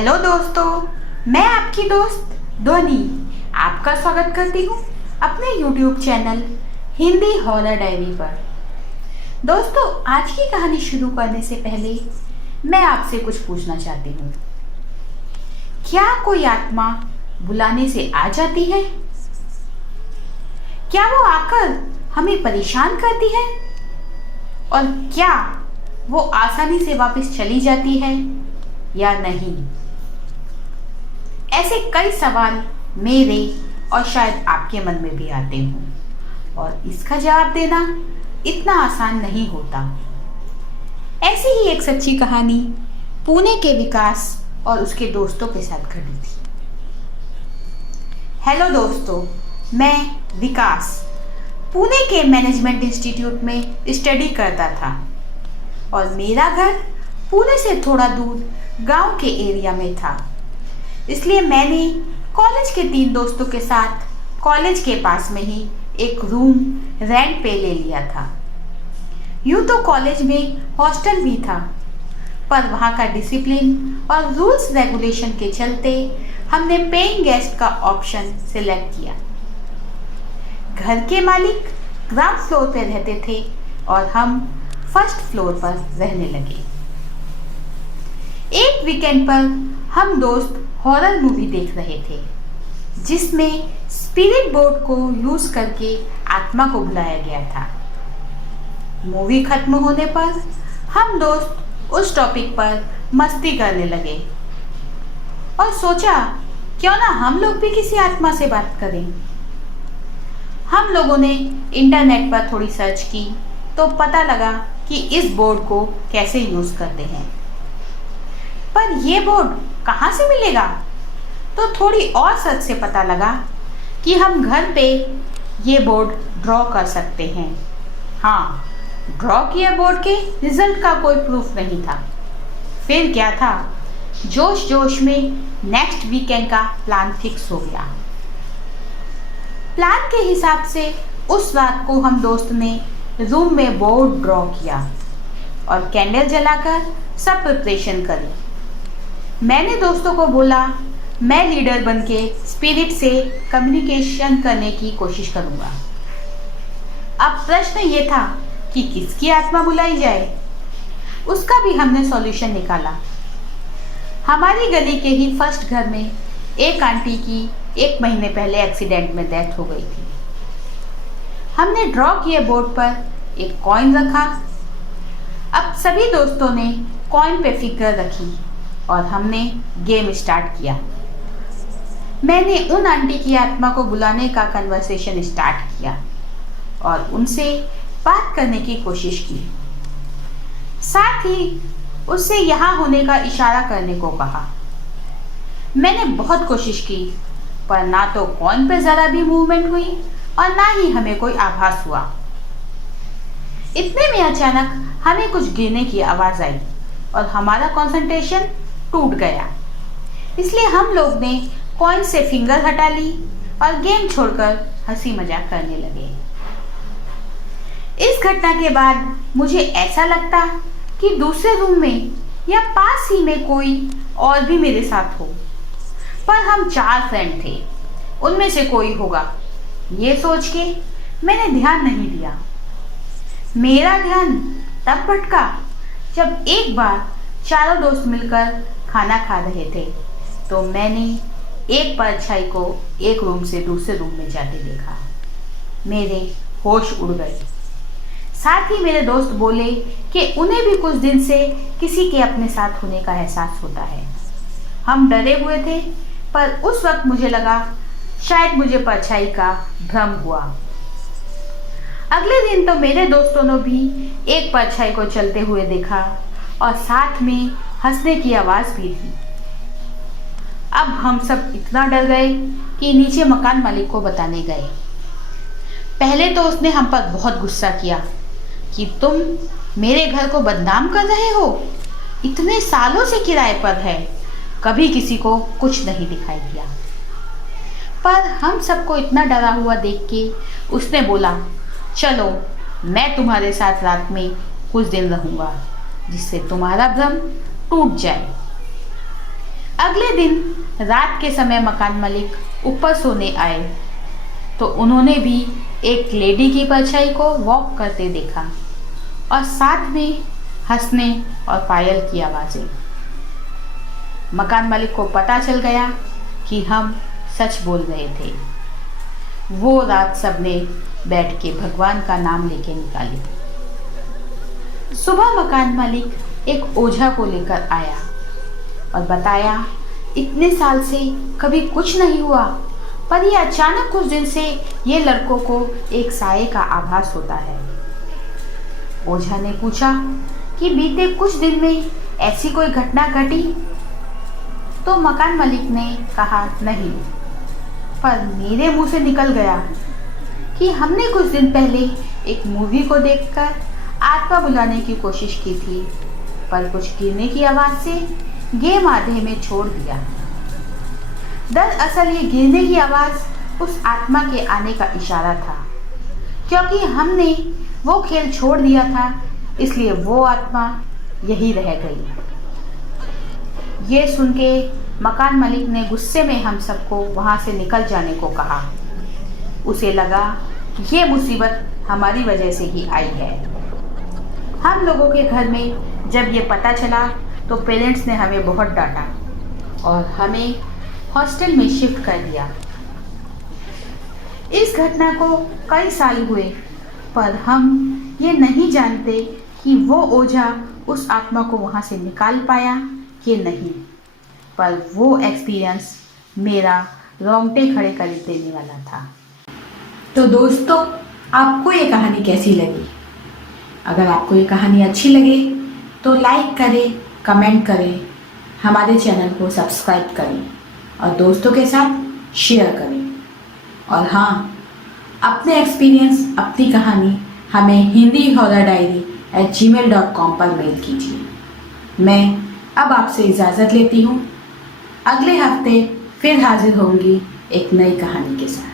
Hello दोस्तों, मैं आपकी दोस्त ध्वनि आपका स्वागत करती हूँ अपने YouTube channel Hindi horror diary पर। दोस्तों, आज की कहानी शुरू करने से पहले मैं आपसे कुछ पूछना चाहती हूँ। क्या कोई आत्मा बुलाने से आ जाती है? क्या वो आकर हमें परेशान करती है? और क्या वो आसानी से वापस चली जाती है या नहीं? ऐसे कई सवाल मेरे और शायद आपके मन में भी आते हों और इसका जवाब देना इतना आसान नहीं होता। ऐसी ही एक सच्ची कहानी पुणे के विकास और उसके दोस्तों के साथ घटी थी। हेलो दोस्तों, मैं विकास पुणे के मैनेजमेंट इंस्टीट्यूट में स्टडी करता था और मेरा घर पुणे से थोड़ा दूर गांव के एरिया में था। इसलिए मैंने कॉलेज के 3 दोस्तों के साथ कॉलेज के पास में ही एक रूम रेंट पे ले लिया था। यूँ तो कॉलेज में हॉस्टल भी था, पर वहाँ का डिसिप्लिन और रूल्स रेगुलेशन के चलते हमने पेइंग गेस्ट का ऑप्शन सिलेक्ट किया। घर के मालिक ग्राउंड फ्लोर पर रहते थे और हम फर्स्ट फ्लोर पर रहने लगे। एक वीकेंड पर हम दोस्त हॉरर मूवी देख रहे थे, जिसमें स्पिरिट बोर्ड को यूज करके आत्मा को बुलाया गया था। मूवी खत्म होने पर हम दोस्त उस टॉपिक पर मस्ती करने लगे और सोचा क्यों ना हम लोग भी किसी आत्मा से बात करें। हम लोगों ने इंटरनेट पर थोड़ी सर्च की तो पता लगा कि इस बोर्ड को कैसे यूज करते हैं, पर ये बोर्ड कहाँ से मिलेगा? तो थोड़ी और सर्च से पता लगा कि हम घर पे ये बोर्ड ड्रॉ कर सकते हैं। हाँ, ड्रॉ किए बोर्ड के रिजल्ट का कोई प्रूफ नहीं था। फिर क्या था, जोश जोश में नेक्स्ट वीकेंड का प्लान फिक्स हो गया। प्लान के हिसाब से उस रात को हम दोस्त ने रूम में बोर्ड ड्रॉ किया और कैंडल जलाकर सब प्रिपरेशन करी। मैंने दोस्तों को बोला मैं लीडर बनके स्पिरिट से कम्युनिकेशन करने की कोशिश करूँगा। अब प्रश्न ये था कि किसकी आत्मा बुलाई जाए। उसका भी हमने सॉल्यूशन निकाला। हमारी गली के ही फर्स्ट घर में एक आंटी की 1 महीने पहले एक्सीडेंट में डेथ हो गई थी। हमने ड्रॉ किए बोर्ड पर एक कॉइन रखा। अब सभी दोस्तों ने कॉइन पे फिगर रखी और हमने गेम स्टार्ट किया। मैंने उन आंटी की आत्मा को बुलाने का कन्वर्सेशन स्टार्ट किया और उनसे बात करने की कोशिश की। साथ ही उससे यहाँ होने का इशारा करने को कहा। मैंने बहुत कोशिश की, पर ना तो कॉइन पे ज़रा भी मूवमेंट हुई और ना ही हमें कोई आभास हुआ। इतने में अचानक हमें कुछ गिरने की आवाज़ आई और हमारा कंसंट्रेशन टूट गया। इसलिए हम लोग ने कॉइन से फिंगर हटा ली और गेम छोड़कर हंसी मजाक करने लगे। इस घटना के बाद मुझे ऐसा लगता कि दूसरे रूम में या पास ही में कोई और भी मेरे साथ हो, पर हम 4 फ्रेंड थे, उनमें से कोई होगा, ये सोच के मैंने ध्यान नहीं दिया। मेरा ध्यान तब भटका जब एक बार चारों दोस्त मिलकर खाना खा रहे थे तो मैंने एक परछाई को एक रूम से दूसरे रूम में जाते देखा। मेरे होश उड़ गए। साथ ही मेरे दोस्त बोले कि उन्हें भी कुछ दिन से किसी के अपने साथ होने का एहसास होता है। हम डरे हुए थे, पर उस वक्त मुझे लगा शायद मुझे परछाई का भ्रम हुआ। अगले दिन तो मेरे दोस्तों ने भी एक परछाई को चलते हुए देखा और साथ में हंसने की आवाज़ भी थी। अब हम सब इतना डर गए कि नीचे मकान मालिक को बताने गए। पहले तो उसने हम पर बहुत गुस्सा किया कि तुम मेरे घर को बदनाम कर रहे हो, इतने सालों से किराए पर है, कभी किसी को कुछ नहीं दिखाई दिया। पर हम सबको इतना डरा हुआ देख के उसने बोला, चलो मैं तुम्हारे साथ रात में कुछ दिन रहूँगा, जिससे तुम्हारा भ्रम टूट जाए। अगले दिन रात के समय मकान मालिक ऊपर सोने आए तो उन्होंने भी एक लेडी की परछाई को वॉक करते देखा और साथ में हंसने और पायल की आवाज़ें। मकान मालिक को पता चल गया कि हम सच बोल रहे थे। वो रात सबने बैठ के भगवान का नाम लेके निकाली। सुबह मकान मालिक एक ओझा को लेकर आया और बताया, इतने साल से कभी कुछ नहीं हुआ, पर ये अचानक कुछ दिन से ये लड़कों को एक साये का आभास होता है। ओझा ने पूछा कि बीते कुछ दिन में ऐसी कोई घटना घटी? तो मकान मालिक ने कहा, नहीं, पर मेरे मुंह से निकल गया कि हमने कुछ दिन पहले एक मूवी को देखकर आत्मा बुलाने की कोशिश की थी, पर कुछ गिरने की आवाज़ से गेम आधे में छोड़ दिया। दरअसल ये गिरने की आवाज़ उस आत्मा के आने का इशारा था, क्योंकि हमने वो खेल छोड़ दिया था, इसलिए वो आत्मा यही रह गई। ये सुन के मकान मालिक ने गुस्से में हम सबको वहाँ से निकल जाने को कहा। उसे लगा ये मुसीबत हमारी वजह से ही आई है। हम लोगों के घर में जब ये पता चला तो पेरेंट्स ने हमें बहुत डांटा और हमें हॉस्टल में शिफ्ट कर दिया। इस घटना को कई साल हुए, पर हम ये नहीं जानते कि वो ओझा उस आत्मा को वहाँ से निकाल पाया कि नहीं, पर वो एक्सपीरियंस मेरा रोंगटे खड़े कर देने वाला था। तो दोस्तों, आपको ये कहानी कैसी लगी? अगर आपको ये कहानी अच्छी लगे तो लाइक करें, कमेंट करें, हमारे चैनल को सब्सक्राइब करें और दोस्तों के साथ शेयर करें। और हाँ, अपने एक्सपीरियंस, अपनी कहानी हमें hindihorrordiary@gmail.com पर मेल कीजिए। मैं अब आपसे इजाज़त लेती हूँ। अगले हफ्ते फिर हाजिर होंगी एक नई कहानी के साथ।